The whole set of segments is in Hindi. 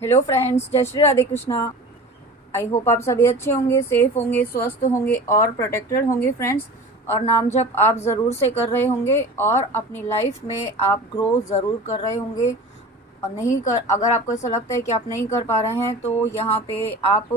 हेलो फ्रेंड्स, जय श्री राधे कृष्णा। आई होप आप सभी अच्छे होंगे, सेफ होंगे, स्वस्थ होंगे और प्रोटेक्टेड होंगे फ्रेंड्स। और नाम जप आप ज़रूर से कर रहे होंगे और अपनी लाइफ में आप ग्रो ज़रूर कर रहे होंगे। और नहीं कर अगर आपको ऐसा लगता है कि आप नहीं कर पा रहे हैं तो यहाँ पे आप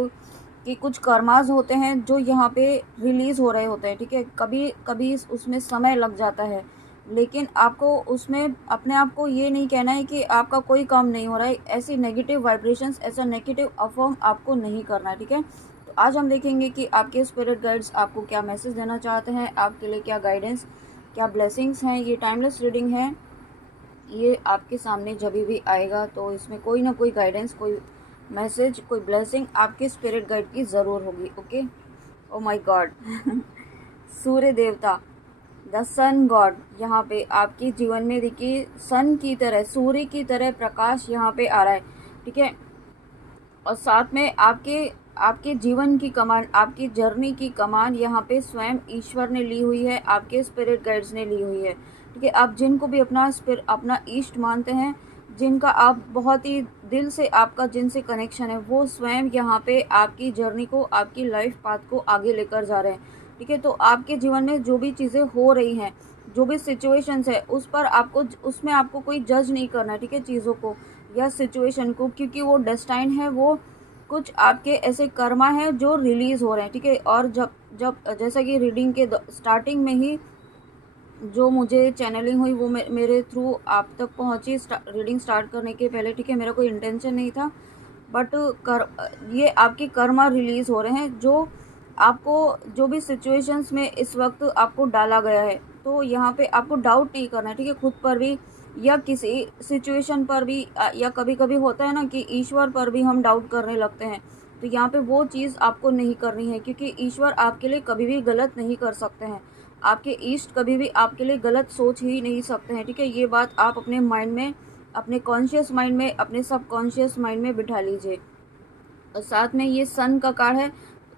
कि कुछ कर्मास होते हैं जो यहाँ पे रिलीज़ हो रहे होते हैं। ठीक है, कभी कभी उसमें समय लग जाता है, लेकिन आपको उसमें अपने आप को ये नहीं कहना है कि आपका कोई काम नहीं हो रहा है। ऐसी नेगेटिव वाइब्रेशंस, ऐसा नेगेटिव अफर्म आपको नहीं करना है। ठीक है, तो आज हम देखेंगे कि आपके स्पिरिट गाइड्स आपको क्या मैसेज देना चाहते हैं, आपके लिए क्या गाइडेंस, क्या ब्लेसिंग्स हैं। ये टाइमलेस रीडिंग है, ये आपके सामने जब भी आएगा तो इसमें कोई ना कोई गाइडेंस, कोई मैसेज, कोई ब्लेसिंग आपके स्पिरिट गाइड की ज़रूर होगी। Okay, oh my god. Surya देवता, द सन गॉड, यहाँ पे आपके जीवन में देखिए सन की तरह, सूर्य की तरह प्रकाश यहाँ पे आ रहा है। ठीक है, और साथ में आपके आपके जीवन की कमान, आपकी जर्नी की कमान यहाँ पे स्वयं ईश्वर ने ली हुई है, आपके स्पिरिट गाइड्स ने ली हुई है। ठीक है, आप जिनको भी अपना इष्ट मानते हैं, जिनका आप बहुत ही दिल से, आपका जिनसे कनेक्शन है, वो स्वयं यहाँ पे आपकी जर्नी को, आपकी लाइफ पाथ को आगे लेकर जा रहे हैं। ठीक है, तो आपके जीवन में जो भी चीज़ें हो रही हैं, जो भी सिचुएशंस है, उस पर आपको, उसमें आपको कोई जज नहीं करना है। ठीक है, चीज़ों को या सिचुएशन को, क्योंकि वो डेस्टाइन है, वो कुछ आपके ऐसे कर्मा है जो रिलीज हो रहे हैं। ठीक है, और जब जब जैसा कि रीडिंग के स्टार्टिंग में ही जो मुझे चैनलिंग हुई वो मेरे थ्रू आप तक पहुंची रीडिंग स्टार्ट करने के पहले। ठीक है, मेरा कोई इंटेंशन नहीं था, बट ये आपके कर्मा रिलीज हो रहे हैं, जो आपको, जो भी सिचुएशंस में इस वक्त आपको डाला गया है, तो यहाँ पे आपको डाउट नहीं करना है। ठीक है, खुद पर भी या किसी सिचुएशन पर भी, या कभी कभी होता है ना कि ईश्वर पर भी हम डाउट करने लगते हैं, तो यहाँ पे वो चीज़ आपको नहीं करनी है, क्योंकि ईश्वर आपके लिए कभी भी गलत नहीं कर सकते हैं। आपके इष्ट कभी भी आपके लिए गलत सोच ही नहीं सकते हैं। ठीक है, ये बात आप अपने माइंड में, अपने कॉन्शियस माइंड में, अपने सबकॉन्शियस माइंड में बिठा लीजिए। और साथ में ये सन का कार्ड है।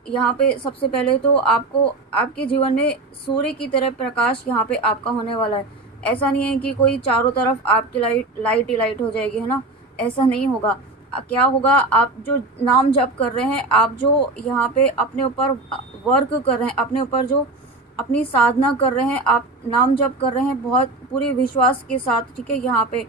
यहाँ पे सबसे पहले तो आपको, आपके जीवन में सूर्य की तरह प्रकाश यहाँ पे आपका होने वाला है। ऐसा नहीं है कि कोई चारों तरफ आपकी लाइट लाइट ही लाइट हो जाएगी, है ना, ऐसा नहीं होगा। क्या होगा, आप जो नाम जप कर रहे हैं, आप जो यहाँ पे अपने ऊपर वर्क कर रहे हैं, अपने ऊपर जो अपनी साधना कर रहे हैं, आप नाम जप कर रहे हैं बहुत पूरे विश्वास के साथ। ठीक है, यहाँ पे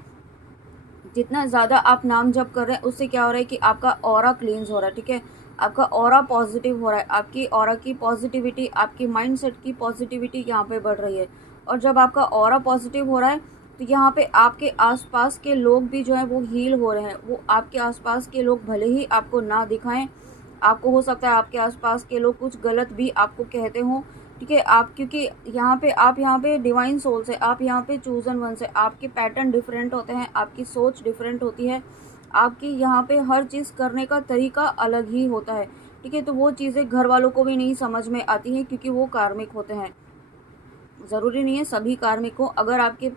जितना ज़्यादा आप नाम जप कर रहे हैं, उससे क्या हो रहा है कि आपका ऑरा क्लींस हो रहा है। ठीक है, आपका ऑरा पॉजिटिव हो रहा है, आपकी ऑरा की पॉजिटिविटी, आपकी माइंडसेट की पॉजिटिविटी यहाँ पे बढ़ रही है। और जब आपका ऑरा पॉजिटिव हो रहा है, तो यहाँ पे आपके आसपास के लोग भी जो है वो हील हो रहे हैं। वो आपके आसपास के लोग भले ही आपको ना दिखाएं, आपको हो सकता है आपके आसपास के लोग कुछ गलत भी आपको कहते हों। ठीक है, आप, क्योंकि यहाँ पे आप यहाँ पे डिवाइन सोल से, आप यहाँ पे चूजन वन से, आपके पैटर्न डिफरेंट होते हैं, आपकी सोच डिफरेंट होती है, आपकी यहाँ पे हर चीज़ करने का तरीका अलग ही होता है। ठीक है, तो वो चीज़ें घर वालों को भी नहीं समझ में आती हैं, क्योंकि वो कार्मिक होते हैं। ज़रूरी नहीं है सभी कार्मिक हो। अगर आपके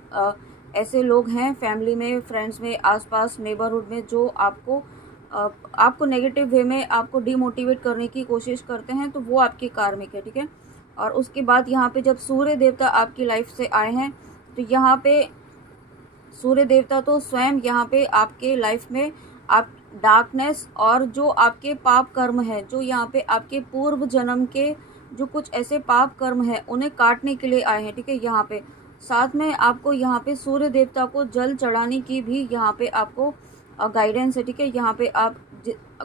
ऐसे लोग हैं फैमिली में, फ्रेंड्स में, आसपास नेबरहुड में, जो आपको नेगेटिव वे में आपको डिमोटिवेट करने की कोशिश करते हैं, तो वो आपके कार्मिक है। ठीक है, और उसके बाद यहाँ पे जब सूर्य देवता आपकी लाइफ से आए हैं, तो यहाँ पे सूर्य देवता तो स्वयं यहाँ पे आपके लाइफ में आप डार्कनेस और जो आपके पाप कर्म है, जो यहाँ पे आपके पूर्व जन्म के जो कुछ ऐसे पाप कर्म है, उन्हें काटने के लिए आए हैं। ठीक है, यहाँ पे साथ में आपको यहाँ पे सूर्य देवता को जल चढ़ाने की भी यहाँ पे आपको गाइडेंस है। ठीक है, यहाँ पे आप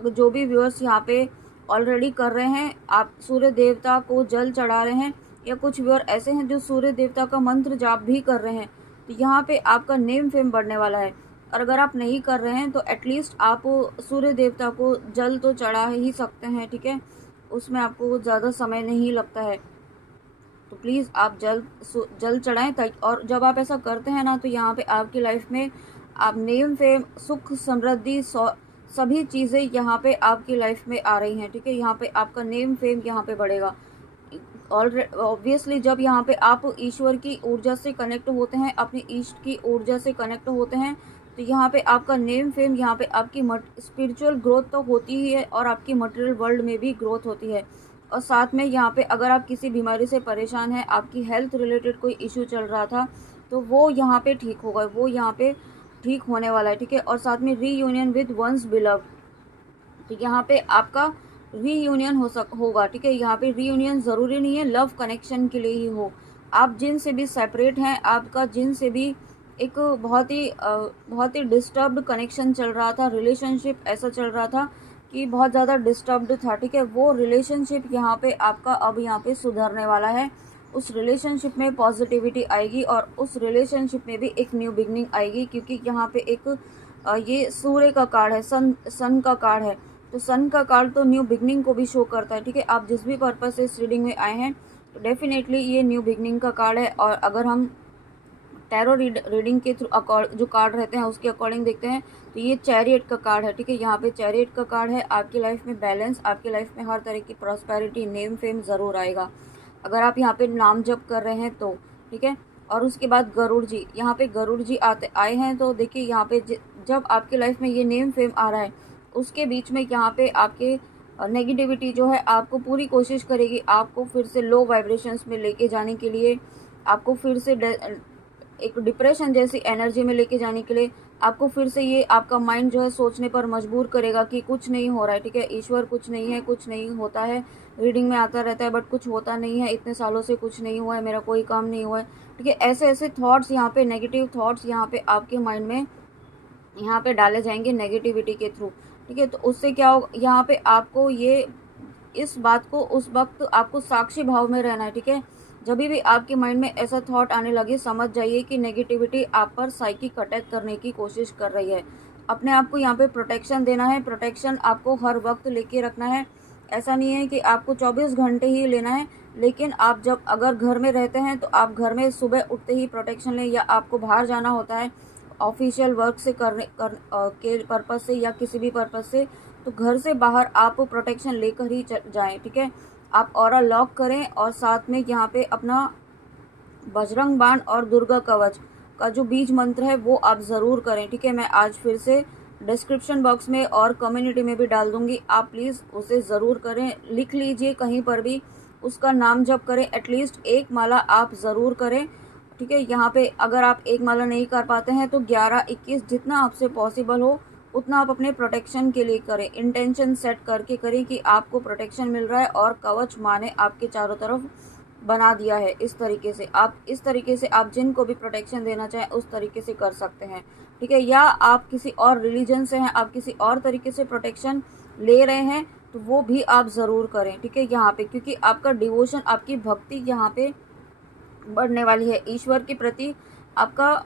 जो भी व्यूअर्स यहाँ पे ऑलरेडी कर रहे हैं, आप सूर्य देवता को जल चढ़ा रहे हैं, या कुछ व्यूअर ऐसे हैं जो सूर्य देवता का मंत्र जाप भी कर रहे हैं, तो यहाँ पे आपका नेम फेम बढ़ने वाला है। और अगर आप नहीं कर रहे हैं तो एटलीस्ट आप सूर्य देवता को जल तो चढ़ा ही सकते हैं। ठीक है, उसमें आपको ज़्यादा समय नहीं लगता है, तो प्लीज़ आप जल चढ़ाएं। ताकि, और जब आप ऐसा करते हैं ना, तो यहाँ पे आपकी लाइफ में आप नेम फेम, सुख, समृद्धि, सभी चीज़ें यहाँ पे आपकी लाइफ में आ रही हैं। ठीक है, यहाँ पे आपका नेम फेम यहाँ पे बढ़ेगा। ऑब्वियसली जब यहाँ पे आप ईश्वर की ऊर्जा से कनेक्ट होते हैं, अपने ईष्ट की ऊर्जा से कनेक्ट होते हैं, तो यहाँ पे आपका नेम फेम, यहाँ पे आपकी स्पिरिचुअल ग्रोथ तो होती ही है, और आपकी मटेरियल वर्ल्ड में भी ग्रोथ होती है। और साथ में यहाँ पे अगर आप किसी बीमारी से परेशान हैं, आपकी हेल्थ रिलेटेड कोई इशू चल रहा था, तो वो यहाँ पे ठीक होगा। वो यहाँ पे ठीक होने वाला है, ठीक है। और साथ में रीयूनियन विद वंस बिलव्ड, ठीक है, यहाँ पे आपका रीयूनियन होगा, ठीक है। यहाँ पे रीयूनियन ज़रूरी नहीं है लव कनेक्शन के लिए ही हो, आप जिन से भी सेपरेट हैं, आपका जिन से भी एक बहुत ही डिस्टर्ब्ड कनेक्शन चल रहा था, रिलेशनशिप ऐसा चल रहा था कि बहुत ज़्यादा डिस्टर्ब्ड था, ठीक है, वो रिलेशनशिप यहाँ पे आपका अब यहाँ पे सुधरने वाला है। उस रिलेशनशिप में पॉजिटिविटी आएगी और उस रिलेशनशिप में भी एक न्यू बिगनिंग आएगी, क्योंकि यहाँ पे एक ये सूर्य का कार्ड है, सन का कार्ड है। तो सन का कार्ड तो न्यू बिगनिंग को भी शो करता है, ठीक है। आप जिस भी पर्पज से इस रीडिंग में आए हैं तो डेफिनेटली ये न्यू बिगनिंग का कार्ड है। और अगर हम टैरो रीडिंग के थ्रू जो कार्ड रहते हैं उसके अकॉर्डिंग देखते हैं तो ये चैरियट का कार्ड है, ठीक है। यहाँ पे चैरियट का कार्ड है, आपकी लाइफ में बैलेंस, आपकी लाइफ में हर तरह की प्रॉस्पेरिटी, नेम फेम ज़रूर आएगा अगर आप यहाँ पे नाम जप कर रहे हैं तो, ठीक है। और उसके बाद गरुड़ जी, यहाँ पे गरुड़ जी आए हैं तो देखिए यहाँ पे जब आपकी लाइफ में ये नेम फेम आ रहा है उसके बीच में यहाँ पे आपके नेगेटिविटी जो है आपको पूरी कोशिश करेगी आपको फिर से लो वाइब्रेशंस में लेके जाने के लिए, आपको फिर से एक डिप्रेशन जैसी एनर्जी में लेके जाने के लिए, आपको फिर से ये आपका माइंड जो है सोचने पर मजबूर करेगा कि कुछ नहीं हो रहा है, ठीक है, ईश्वर कुछ नहीं है, कुछ नहीं होता है, रीडिंग में आता रहता है बट कुछ होता नहीं है, इतने सालों से कुछ नहीं हुआ है, मेरा कोई काम नहीं हुआ है, ठीक है। ऐसे ऐसे थॉट्स यहाँ पे, नेगेटिव थॉट्स यहाँ पे आपके माइंड में यहाँ पे डाले जाएंगे नेगेटिविटी के थ्रू, ठीक है। तो उससे क्या होगा, यहाँ पे आपको ये इस बात को उस वक्त आपको साक्षी भाव में रहना है, ठीक है। जब भी आपके माइंड में ऐसा थॉट आने लगे समझ जाइए कि नेगेटिविटी आप पर साइकिक अटैक करने की कोशिश कर रही है। अपने आप को यहाँ पे प्रोटेक्शन देना है, प्रोटेक्शन आपको हर वक्त लेके रखना है। ऐसा नहीं है कि आपको 24 घंटे ही लेना है, लेकिन आप जब अगर घर में रहते हैं तो आप घर में सुबह उठते ही प्रोटेक्शन लें, या आपको बाहर जाना होता है ऑफिशियल वर्क से के पर्पज़ से या किसी भी पर्पज़ से, तो घर से बाहर आप प्रोटेक्शन लेकर ही जाएं, ठीक है। आप ऑरा लॉक करें और साथ में यहाँ पे अपना बजरंग बाण और दुर्गा कवच का जो बीज मंत्र है वो आप ज़रूर करें, ठीक है। मैं आज फिर से डिस्क्रिप्शन बॉक्स में और कम्युनिटी में भी डाल दूंगी, आप प्लीज़ उसे ज़रूर करें, लिख लीजिए कहीं पर भी, उसका नाम जप करें, एटलीस्ट एक माला आप ज़रूर करें, ठीक है। यहाँ पे अगर आप एक माला नहीं कर पाते हैं तो 11-21 जितना आपसे पॉसिबल हो उतना आप अपने प्रोटेक्शन के लिए करें, इंटेंशन सेट करके करें कि आपको प्रोटेक्शन मिल रहा है और कवच माँ ने आपके चारों तरफ बना दिया है। इस तरीके से आप जिनको भी प्रोटेक्शन देना चाहें उस तरीके से कर सकते हैं, ठीक है। या आप किसी और रिलीजन से हैं, आप किसी और तरीके से प्रोटेक्शन ले रहे हैं तो वो भी आप ज़रूर करें, ठीक है। यहाँ पे क्योंकि आपका डिवोशन, आपकी भक्ति यहाँ पे बढ़ने वाली है, ईश्वर के प्रति आपका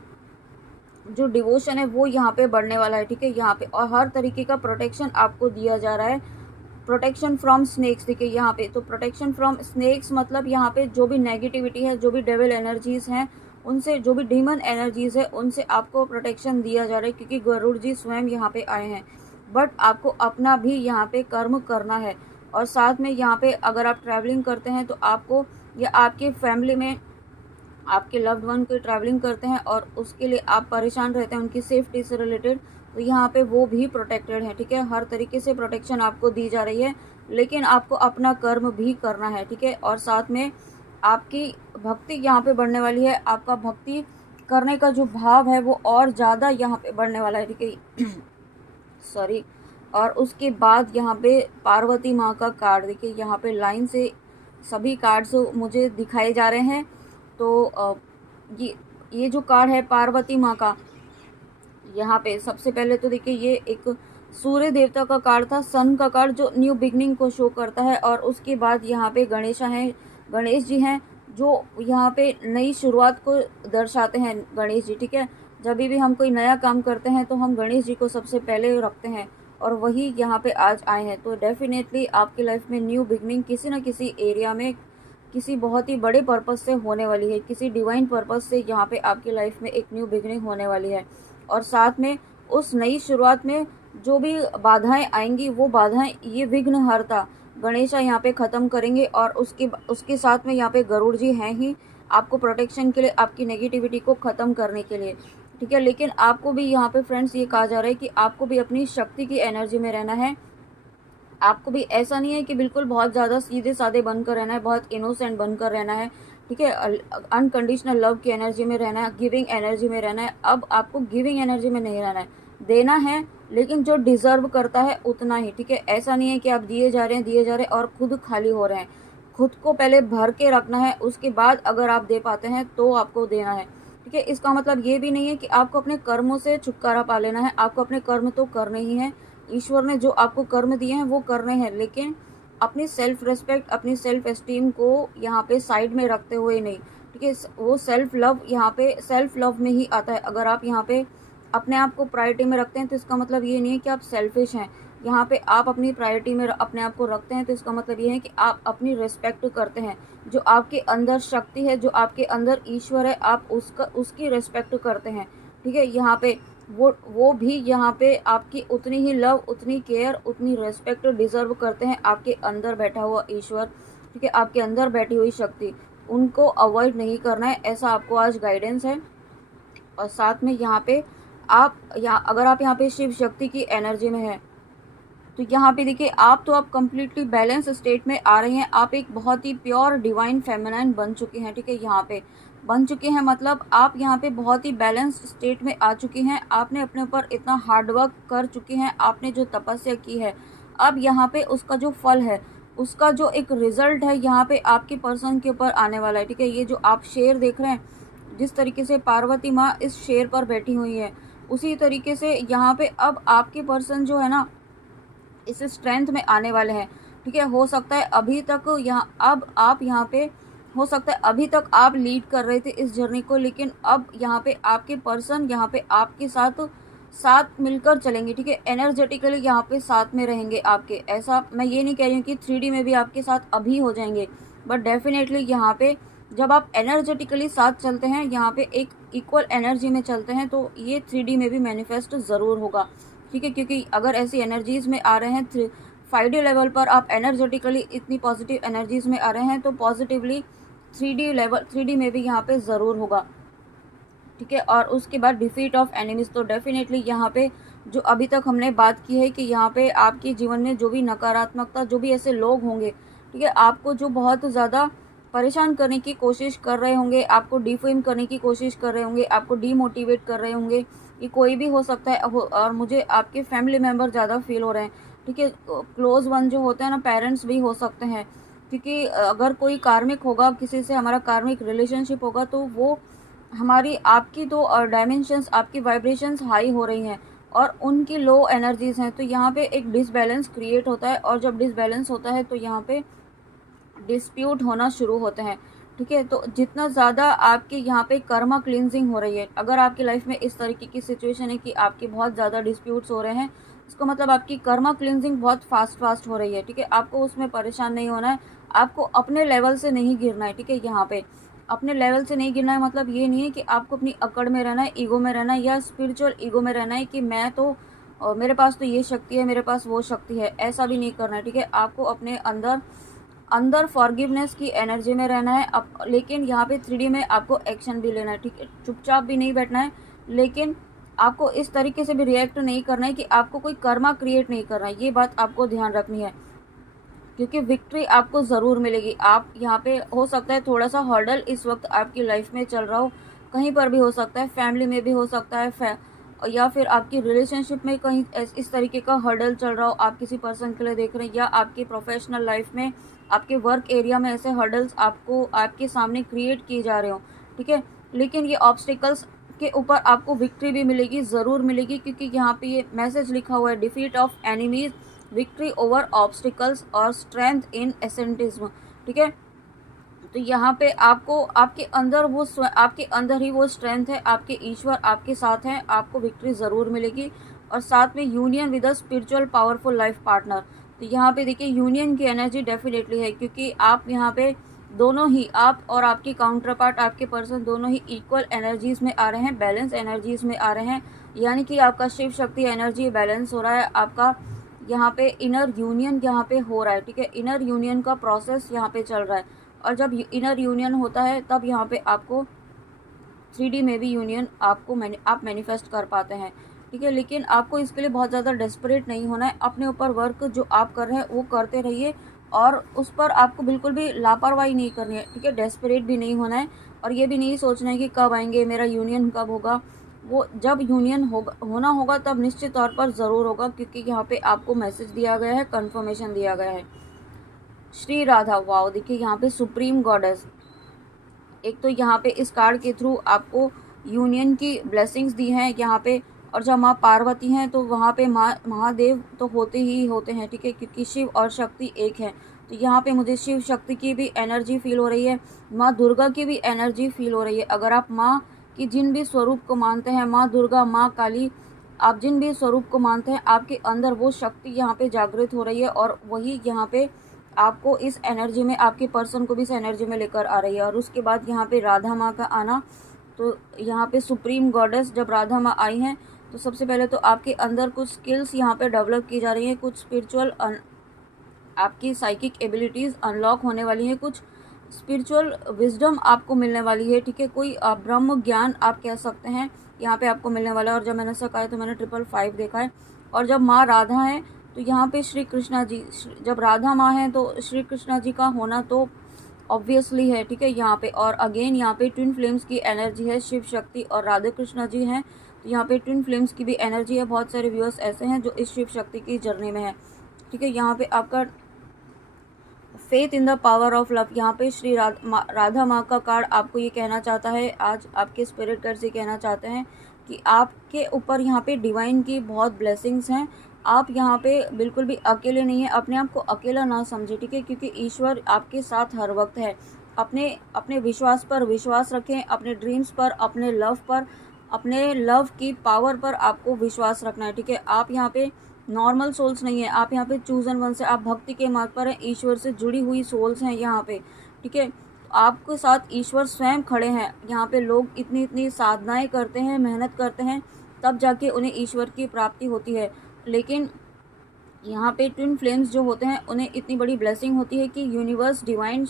जो डिवोशन है वो यहाँ पे बढ़ने वाला है, ठीक है। यहाँ पे और हर तरीके का प्रोटेक्शन आपको दिया जा रहा है, प्रोटेक्शन फ्रॉम स्नेक्स, ठीक है। यहाँ पे तो प्रोटेक्शन फ्रॉम स्नेक्स मतलब यहाँ पे जो भी नेगेटिविटी है, जो भी डेविल एनर्जीज हैं उनसे, जो भी डीमन एनर्जीज है उनसे आपको प्रोटेक्शन दिया जा रहा है, क्योंकि गरुड़ जी स्वयं यहाँ पे आए हैं। बट आपको अपना भी यहाँ पे कर्म करना है। और साथ में यहाँ पे अगर आप ट्रैवलिंग करते हैं तो आपको या आपके फैमिली में आपके लव्ड वन को ट्रैवलिंग करते हैं और उसके लिए आप परेशान रहते हैं उनकी सेफ्टी से रिलेटेड, तो यहाँ पे वो भी प्रोटेक्टेड है, ठीक है। हर तरीके से प्रोटेक्शन आपको दी जा रही है, लेकिन आपको अपना कर्म भी करना है, ठीक है। और साथ में आपकी भक्ति यहाँ पे बढ़ने वाली है, आपका भक्ति करने का जो भाव है वो और ज़्यादा यहाँ पे बढ़ने वाला है, ठीक है। सॉरी। और उसके बाद यहाँ पे पार्वती माँ का कार्ड देखिए, यहाँ पे लाइन से सभी कार्ड्स मुझे दिखाए जा रहे हैं। तो ये जो कार्ड है पार्वती माँ का, यहाँ पे सबसे पहले तो देखिए ये एक सूर्य देवता का कार्ड था, सन का कार्ड जो न्यू बिगनिंग को शो करता है। और उसके बाद यहाँ पे गणेश जी हैं जो यहाँ पे नई शुरुआत को दर्शाते हैं, गणेश जी, ठीक है। जब भी हम कोई नया काम करते हैं तो हम गणेश जी को सबसे पहले रखते हैं और वही यहाँ पे आज आए हैं। तो डेफिनेटली आपकी लाइफ में न्यू बिगनिंग किसी न किसी एरिया में किसी बहुत ही बड़े पर्पस से होने वाली है, किसी डिवाइन पर्पस से यहाँ पे आपकी लाइफ में एक न्यू बिगनिंग होने वाली है। और साथ में उस नई शुरुआत में जो भी बाधाएं आएंगी वो बाधाएं ये विघ्नहर्ता गणेशा यहाँ पे ख़त्म करेंगे। और उसके साथ में यहाँ पे गरुड़ जी हैं ही आपको प्रोटेक्शन के लिए, आपकी नेगेटिविटी को ख़त्म करने के लिए, ठीक है। लेकिन आपको भी यहाँ पे फ्रेंड्स ये कहा जा रहा है कि आपको भी अपनी शक्ति की एनर्जी में रहना है। आपको भी ऐसा नहीं है कि बिल्कुल बहुत ज़्यादा सीधे साधे बनकर रहना है, बहुत इनोसेंट बनकर रहना है, ठीक है, अनकंडीशनल लव की एनर्जी में रहना है, गिविंग एनर्जी में रहना है। अब आपको गिविंग एनर्जी में नहीं रहना है, देना है लेकिन जो डिजर्व करता है उतना ही। ठीक है, ऐसा नहीं है कि आप दिए जा रहे हैं और खुद खाली हो रहे हैं। खुद को पहले भर के रखना है, उसके बाद अगर आप दे पाते हैं तो आपको देना है। ठीक है, इसका मतलब ये भी नहीं है कि आपको अपने कर्मों से छुटकारा पा लेना है। आपको अपने कर्म तो करने ही हैं, ईश्वर ने जो आपको कर्म दिए हैं वो करने हैं, लेकिन अपनी सेल्फ रेस्पेक्ट, अपनी सेल्फ एस्टीम को यहाँ पे साइड में रखते हुए नहीं। ठीक है, वो सेल्फ लव यहाँ पे सेल्फ लव में ही आता है। अगर आप यहाँ पे अपने आप को प्रायोरिटी में रखते हैं तो इसका मतलब ये नहीं है कि आप सेल्फिश हैं। यहाँ पे आप अपनी प्रायोरिटी में अपने आप को रखते हैं तो इसका मतलब ये है कि आप अपनी रिस्पेक्ट करते हैं। जो आपके अंदर शक्ति है, जो आपके अंदर ईश्वर है, आप उसकी रिस्पेक्ट करते हैं। ठीक है, यहाँ पे वो भी यहाँ पे आपकी उतनी ही लव, उतनी केयर, उतनी रेस्पेक्ट डिजर्व करते हैं। आपके अंदर बैठा हुआ ईश्वर, ठीक है, आपके अंदर बैठी हुई शक्ति, उनको अवॉइड नहीं करना है, ऐसा आपको आज गाइडेंस है। और साथ में यहाँ पे अगर आप यहाँ पे शिव शक्ति की एनर्जी में है तो यहाँ पे देखिए आप कंप्लीटली बैलेंस स्टेट में आ रहे हैं। आप एक बहुत ही प्योर डिवाइन फेमिनाइन बन चुके हैं। ठीक है, यहाँ पे बन चुके हैं मतलब आप यहाँ पे बहुत ही बैलेंस स्टेट में आ चुके हैं। आपने अपने ऊपर इतना हार्डवर्क कर चुके हैं, आपने जो तपस्या की है, अब यहाँ पे उसका जो फल है, उसका जो एक रिजल्ट है यहाँ पे आपके पर्सन के ऊपर आने वाला है। ठीक है, ये जो आप शेर देख रहे हैं, जिस तरीके से पार्वती माँ इस शेर पर बैठी हुई है, उसी तरीके से यहाँ पे अब आपके पर्सन जो है ना इस स्ट्रेंथ में आने वाले हैं। ठीक है, हो सकता है अभी तक अब आप यहाँ पे हो सकता है अभी तक आप लीड कर रहे थे इस जर्नी को, लेकिन अब यहाँ पे आपके पर्सन यहाँ पे आपके साथ मिलकर चलेंगे। ठीक है, एनर्जेटिकली यहाँ पे साथ में रहेंगे आपके। ऐसा मैं ये नहीं कह रही हूँ कि 3D में भी आपके साथ अभी हो जाएंगे, बट डेफिनेटली यहाँ पे जब आप एनर्जेटिकली साथ चलते हैं, यहाँ पे एक इक्वल एनर्जी में चलते हैं, तो ये 3D में भी मैनिफेस्ट ज़रूर होगा। ठीक है, क्योंकि अगर ऐसी एनर्जीज में आ रहे हैं 5D लेवल पर, आप एनर्जेटिकली इतनी पॉजिटिव एनर्जीज में आ रहे हैं, तो पॉजिटिवली 3D में भी यहाँ पे ज़रूर होगा। ठीक है, और उसके बाद डिफीट ऑफ एनिमीज, तो डेफिनेटली यहाँ पे जो अभी तक हमने बात की है कि यहाँ पे आपके जीवन में जो भी नकारात्मकता, जो भी ऐसे लोग होंगे, ठीक है, आपको जो बहुत ज़्यादा परेशान करने की कोशिश कर रहे होंगे, आपको डिफेम करने की कोशिश कर रहे होंगे, आपको डीमोटिवेट कर रहे होंगे, ये कोई भी हो सकता है। और मुझे आपके फैमिली मेम्बर ज़्यादा फील हो रहे हैं। ठीक है, क्लोज वन जो होते हैं ना, पेरेंट्स भी हो सकते हैं, क्योंकि अगर कोई कार्मिक होगा, किसी से हमारा कार्मिक रिलेशनशिप होगा, तो वो हमारी आपकी तो डायमेंशंस, आपकी वाइब्रेशंस हाई हो रही हैं और उनकी लो एनर्जीज हैं, तो यहाँ पे एक डिसबैलेंस क्रिएट होता है। और जब डिसबैलेंस होता है तो यहाँ पे डिस्प्यूट होना शुरू होते हैं। ठीक है, तो जितना ज़्यादा आपके यहाँ पे कर्मा क्लिनजिंग हो रही है, अगर आपकी लाइफ में इस तरीके की सिचुएशन है कि आपके बहुत ज़्यादा डिस्प्यूट्स हो रहे हैं, इसका मतलब आपकी कर्मा क्लिनजिंग बहुत फास्ट हो रही है। ठीक है, आपको उसमें परेशान नहीं होना है, आपको अपने लेवल से नहीं गिरना है। ठीक है, यहाँ पे अपने लेवल से नहीं गिरना है मतलब ये नहीं है कि आपको अपनी अकड़ में रहना है, ईगो में रहना है, या स्पिरिचुअल ईगो में रहना है कि मैं तो मेरे पास तो ये शक्ति है, मेरे पास वो शक्ति है, ऐसा भी नहीं करना है। ठीक है, आपको अपने अंदर फॉरगिवनेस की एनर्जी में रहना है। लेकिन यहाँ पे 3D में आपको एक्शन भी लेना है। ठीक है, चुपचाप भी नहीं बैठना है, लेकिन आपको इस तरीके से भी रिएक्ट नहीं करना है कि आपको कोई कर्मा क्रिएट नहीं करना है। ये बात आपको ध्यान रखनी है, क्योंकि विक्ट्री आपको ज़रूर मिलेगी। आप यहाँ पे हो सकता है थोड़ा सा हर्डल इस वक्त आपकी लाइफ में चल रहा हो, कहीं पर भी हो सकता है, फैमिली में भी हो सकता है, या फिर आपकी रिलेशनशिप में कहीं इस तरीके का हर्डल चल रहा हो, आप किसी पर्सन के लिए देख रहे हैं, या आपकी प्रोफेशनल लाइफ में, आपके वर्क एरिया में ऐसे हर्डल्स आपको आपके सामने क्रिएट किए जा रहे हो। ठीक है, लेकिन ये ऑब्स्टिकल्स के ऊपर आपको विक्ट्री भी मिलेगी, ज़रूर मिलेगी, क्योंकि यहाँ पे ये मैसेज लिखा हुआ है, defeat of enemies, victory over obstacles और स्ट्रेंथ इन एसेंटिज्म। ठीक है, तो यहाँ पे आपको आपके अंदर ही वो स्ट्रेंथ है, आपके ईश्वर आपके साथ हैं, आपको विक्ट्री ज़रूर मिलेगी। और साथ में union with a spiritual powerful life partner, तो यहाँ पे देखिए यूनियन की एनर्जी डेफिनेटली है, क्योंकि आप यहाँ पे दोनों ही, आप और आपकी काउंटर पार्ट, आपके पर्सन, दोनों ही इक्वल एनर्जीज में आ रहे हैं, बैलेंस एनर्जीज में आ रहे हैं, यानी कि आपका शिव शक्ति एनर्जी बैलेंस हो रहा है, आपका यहाँ पे इनर यूनियन यहाँ पे हो रहा है। ठीक है, इनर यूनियन का प्रोसेस यहाँ पे चल रहा है, और जब इनर यूनियन होता है तब यहाँ पे आपको 3D में भी यूनियन आप मैनिफेस्ट कर पाते हैं। ठीक है, लेकिन आपको इसके लिए बहुत ज़्यादा डेस्परेट नहीं होना है, अपने ऊपर वर्क जो आप कर रहे हैं वो करते रहिए, और उस पर आपको बिल्कुल भी लापरवाही नहीं करनी है, ठीक है। डेस्परेट भी नहीं होना है और ये भी नहीं सोचना है कि कब आएंगे, मेरा यूनियन कब होगा। वो जब यूनियन होना होगा तब निश्चित तौर पर ज़रूर होगा, क्योंकि यहाँ पे आपको मैसेज दिया गया है, कंफर्मेशन दिया गया है। श्री राधा, वाओ, देखिए यहाँ पे सुप्रीम गॉडेस, एक तो यहाँ पे इस कार्ड के थ्रू आपको यूनियन की ब्लेसिंग्स दी हैं यहाँ पे। और जब माँ पार्वती हैं तो वहाँ पे महादेव तो होते ही होते हैं, ठीक है, क्योंकि शिव और शक्ति एक है। तो यहाँ पे मुझे शिव शक्ति की भी एनर्जी फील हो रही है, माँ दुर्गा की भी एनर्जी फील हो रही है। अगर आप माँ की जिन भी स्वरूप को मानते हैं, माँ दुर्गा, माँ काली, आप जिन भी स्वरूप को मानते हैं, आपके अंदर वो शक्ति यहाँ पे जागृत हो रही है और वही यहाँ पे आपको इस एनर्जी में, आपके पर्सन को भी इस एनर्जी में लेकर आ रही है। और उसके बाद यहाँ पे राधा माँ का आना, तो यहाँ पे सुप्रीम गॉडेस जब राधा माँ आई हैं तो सबसे पहले तो आपके अंदर कुछ स्किल्स यहाँ पे डेवलप की जा रही हैं, कुछ स्पिरिचुअल आपकी साइकिक एबिलिटीज़ अनलॉक होने वाली हैं, कुछ स्पिरिचुअल विजडम आपको मिलने वाली है, ठीक है। कोई ब्रह्म ज्ञान आप कह सकते हैं यहाँ पे आपको मिलने वाला है। और जब मैंने ऐसा कहा है तो मैंने 555 देखा है। और जब माँ राधा है तो यहाँ पे श्री कृष्णा जी, जब राधा माँ है तो श्री कृष्णा जी का होना तो ऑब्वियसली है, ठीक है यहाँ पे। और अगेन यहाँ पे ट्विन फ्लेम्स की एनर्जी है, शिव शक्ति और राधा कृष्णा जी हैं, तो यहाँ पे ट्विन फ्लेम्स की भी एनर्जी है। बहुत सारे व्यूअर्स ऐसे हैं जो इस शिव शक्ति की जर्नी में है, ठीक है। यहाँ पे आपका faith in the power of love, यहाँ पे श्री राधा माँ का कार्ड आपको ये कहना चाहता है, आज आपके स्पिरिट गाइड से कहना चाहते हैं कि आपके ऊपर यहाँ पे डिवाइन की बहुत ब्लेसिंग्स हैं। आप यहाँ पे बिल्कुल भी अकेले नहीं हैं, अपने आप को अकेला ना समझे, ठीक है, क्योंकि ईश्वर आपके साथ हर वक्त है। अपने विश्वास पर विश्वास रखें, अपने ड्रीम्स पर, अपने लव पर, अपने लव की पावर पर आपको विश्वास रखना है, ठीक है। आप यहाँ पे नॉर्मल सोल्स नहीं है, आप यहाँ पे चूजन वन से, आप भक्ति के मार्ग पर हैं, ईश्वर से जुड़ी हुई सोल्स हैं यहाँ पे, ठीक है। आपके साथ ईश्वर स्वयं खड़े हैं। यहाँ पे लोग इतनी इतनी साधनाएं करते हैं, मेहनत करते हैं, तब जाके उन्हें ईश्वर की प्राप्ति होती है। लेकिन यहाँ पे ट्विन फ्लेम्स जो होते हैं उन्हें इतनी बड़ी ब्लेसिंग होती है कि यूनिवर्स, डिवाइन,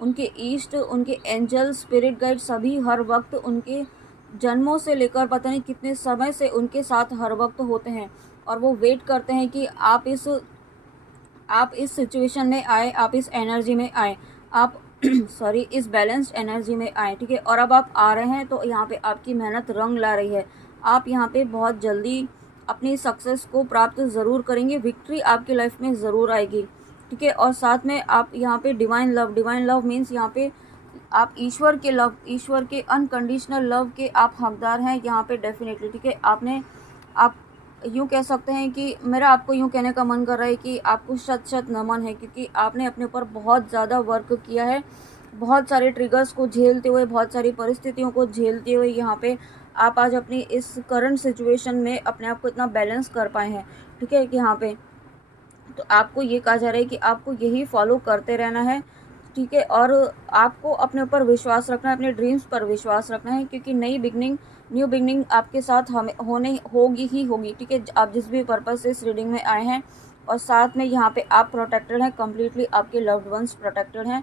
उनके ईस्ट, उनके एंजल, स्पिरिट गाइड सभी हर वक्त उनके जन्मों से लेकर पता नहीं कितने समय से उनके साथ हर वक्त होते हैं। और वो वेट करते हैं कि आप इस सिचुएशन में आए, आप इस एनर्जी में आए, आप सॉरी इस बैलेंस्ड एनर्जी में आए, ठीक है। और अब आप आ रहे हैं तो यहाँ पे आपकी मेहनत रंग ला रही है। आप यहाँ पे बहुत जल्दी अपनी सक्सेस को प्राप्त ज़रूर करेंगे, विक्ट्री आपकी लाइफ में ज़रूर आएगी, ठीक है। और साथ में आप यहाँ पे डिवाइन लव मीन्स यहाँ पे आप ईश्वर के लव, ईश्वर के अनकंडीशनल लव के आप हकदार हैं यहाँ पे डेफिनेटली, ठीक है। आप यूँ कह सकते हैं कि मेरा आपको यूँ कहने का मन कर रहा है कि आपको शत शत नमन है, क्योंकि आपने अपने ऊपर बहुत ज़्यादा वर्क किया है, बहुत सारे ट्रिगर्स को झेलते हुए, बहुत सारी परिस्थितियों को झेलते हुए यहाँ पे आप आज अपनी इस करंट सिचुएशन में अपने आप को इतना बैलेंस कर पाए हैं, ठीक है। यहाँ पे तो आपको ये कहा जा रहा है कि आपको यही फॉलो करते रहना है, ठीक है। और आपको अपने ऊपर विश्वास रखना है, अपने ड्रीम्स पर विश्वास रखना है, क्योंकि न्यू बिगनिंग आपके साथ हमें होगी ही होगी, ठीक है। आप जिस भी पर्पज़ से इस रीडिंग में आए हैं, और साथ में यहाँ पे आप प्रोटेक्टेड हैं, कम्प्लीटली आपके लव्ड वंस प्रोटेक्टेड हैं,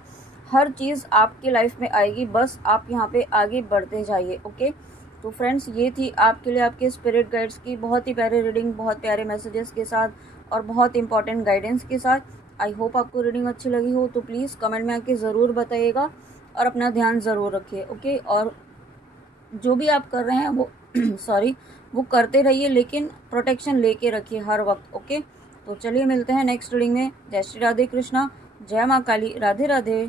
हर चीज़ आपकी लाइफ में आएगी, बस आप यहाँ पे आगे बढ़ते जाइए, ओके। तो फ्रेंड्स, ये थी आपके लिए आपके स्पिरिट गाइड्स की बहुत ही प्यारी रीडिंग, बहुत प्यारे मैसेजेस के साथ और बहुत इंपॉर्टेंट गाइडेंस के साथ। आई होप आपको रीडिंग अच्छी लगी हो, तो प्लीज़ कमेंट में आके ज़रूर बताइएगा और अपना ध्यान ज़रूर रखिए, ओके। और जो भी आप कर रहे हैं वो वो करते रहिए, लेकिन प्रोटेक्शन लेके रखिए हर वक्त, ओके। तो चलिए मिलते हैं नेक्स्ट रीडिंग में। जय श्री राधे कृष्णा, जय माँ काली, राधे राधे।